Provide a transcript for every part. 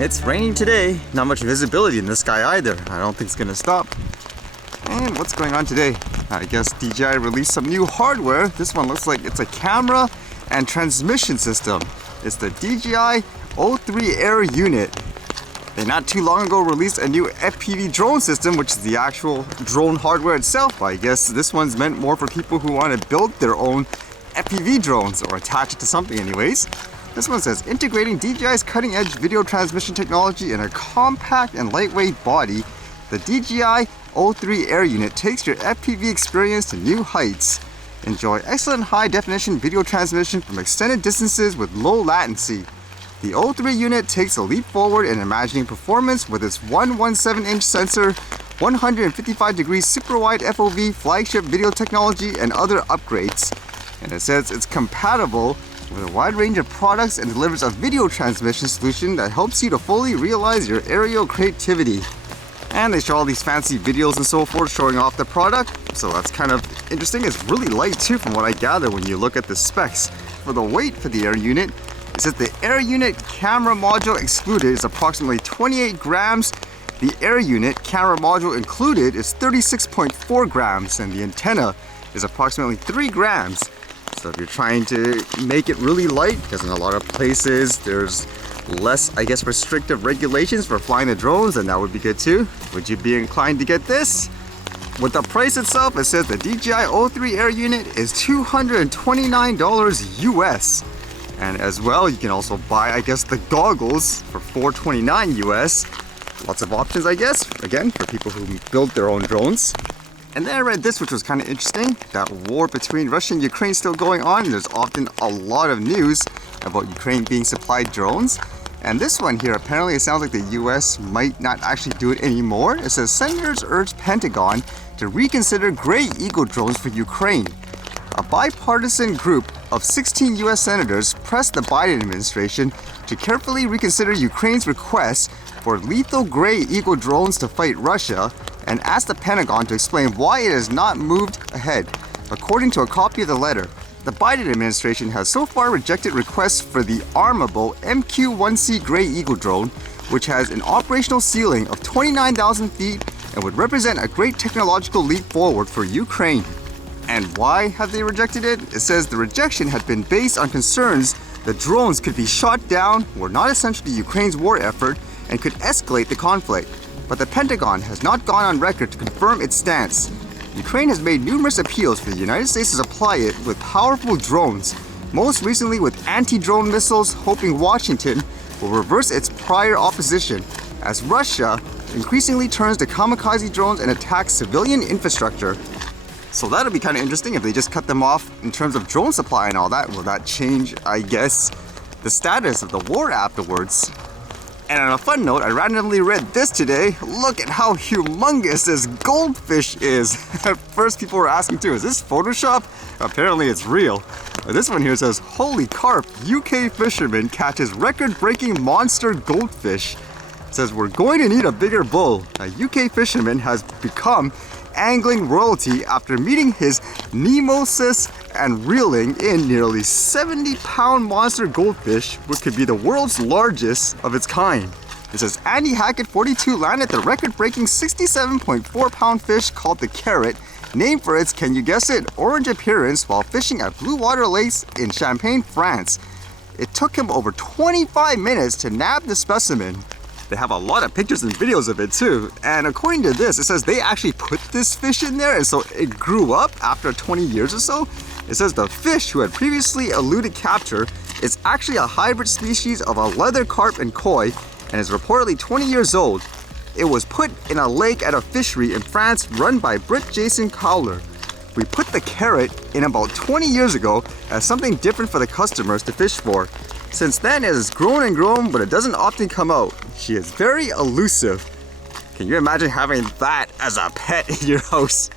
It's raining today, not much visibility in the sky either. I don't think it's gonna stop. And what's going on today? I guess DJI released some new hardware. This one looks like it's a camera and transmission system. It's the DJI O3 Air unit. They not too long ago released a new FPV drone system, which is the actual drone hardware itself. I guess this one's meant more for people who want to build their own FPV drones or attach it to something anyways. This one says integrating DJI's cutting-edge video transmission technology in a compact and lightweight body, the DJI O3 Air unit takes your FPV experience to new heights. Enjoy excellent high-definition video transmission from extended distances with low latency. The O3 unit takes a leap forward in imagining performance with its 117-inch sensor, 155-degree super-wide FOV flagship video technology, and other upgrades. And it says it's compatible with a wide range of products and delivers a video transmission solution that helps you to fully realize your aerial creativity. And they show all these fancy videos and so forth showing off the product, so that's kind of interesting. It's really light too from what I gather when you look at the specs. For the weight for the Air unit, it says the Air unit camera module excluded is approximately 28 grams. The Air unit camera module included is 36.4 grams, and the antenna is approximately 3 grams. So if you're trying to make it really light, because in a lot of places there's less, I guess, restrictive regulations for flying the drones, then that would be good too. Would you be inclined to get this? With the price itself, it says the DJI O3 Air unit is $229 US. And as well, you can also buy, I guess, the goggles for $429 US. Lots of options, I guess, again, for people who build their own drones. And then I read this, which was kind of interesting. That war between Russia and Ukraine is still going on. There's often a lot of news about Ukraine being supplied drones. And this one here, apparently it sounds like the US might not actually do it anymore. It says senators urge Pentagon to reconsider Gray Eagle drones for Ukraine. A bipartisan group of 16 US senators pressed the Biden administration to carefully reconsider Ukraine's request for lethal Gray Eagle drones to fight Russia, and asked the Pentagon to explain why it has not moved ahead. According to a copy of the letter, the Biden administration has so far rejected requests for the armable MQ-1C Gray Eagle drone, which has an operational ceiling of 29,000 feet and would represent a great technological leap forward for Ukraine. And why have they rejected it? It says the rejection had been based on concerns that drones could be shot down, were not essential to Ukraine's war effort, and could escalate the conflict. But the Pentagon has not gone on record to confirm its stance. Ukraine has made numerous appeals for the United States to supply it with powerful drones, most recently with anti-drone missiles, hoping Washington will reverse its prior opposition as Russia increasingly turns to kamikaze drones and attacks civilian infrastructure. So that'll be kind of interesting if they just cut them off in terms of drone supply and all that. Will that change, I guess, the status of the war afterwards? And on a fun note, I randomly read this today. Look at how humongous this goldfish is. At first people were asking too, is this Photoshop? Apparently it's real. This one here says, holy carp, UK fisherman catches record-breaking monster goldfish. It says, we're going to need a bigger bull. A UK fisherman has become angling royalty after meeting his nemesis and reeling in nearly 70-pound monster goldfish, which could be the world's largest of its kind. It says Andy Hackett, 42, landed the record-breaking 67.4-pound fish called the carrot, named for its, can you guess it, orange appearance while fishing at Blue Water Lakes in Champagne, France. It took him over 25 minutes to nab the specimen. They have a lot of pictures and videos of it too. And according to this, it says they actually put this fish in there, and so it grew up after 20 years or so. It says the fish, who had previously eluded capture, is actually a hybrid species of a leather carp and koi and is reportedly 20 years old. It was put in a lake at a fishery in France run by Brit Jason Cowler. We put the carrot in about 20 years ago as something different for the customers to fish for. Since then, it has grown and grown, but it doesn't often come out. She is very elusive. Can you imagine having that as a pet in your house?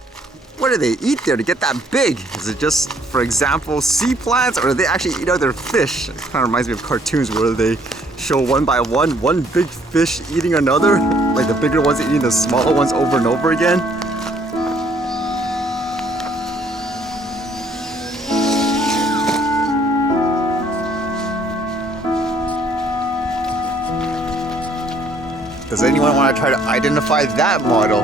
What do they eat there to get that big? Is it just, for example, sea plants, or do they actually eat other fish? It kind of reminds me of cartoons where they show one by one big fish eating another, like the bigger ones eating the smaller ones over and over again. Does anyone want to try to identify that model?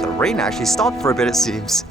The rain actually stopped for a bit, it seems.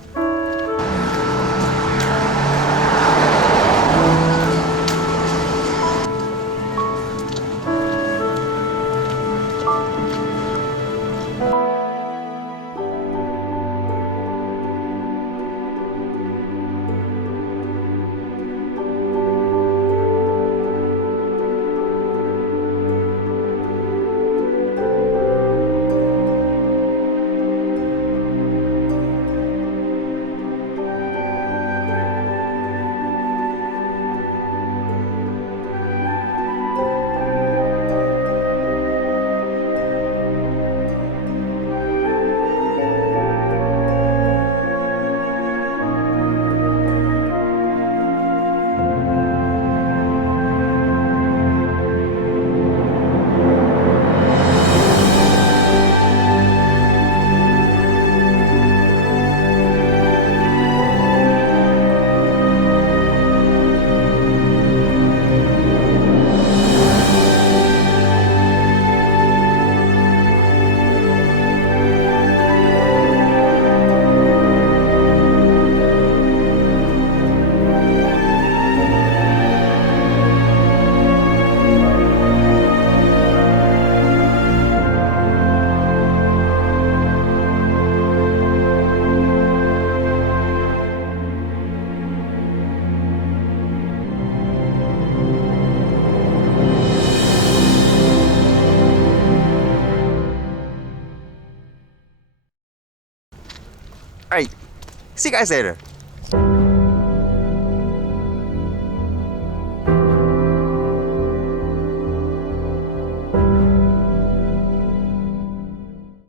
Alright, see you guys later.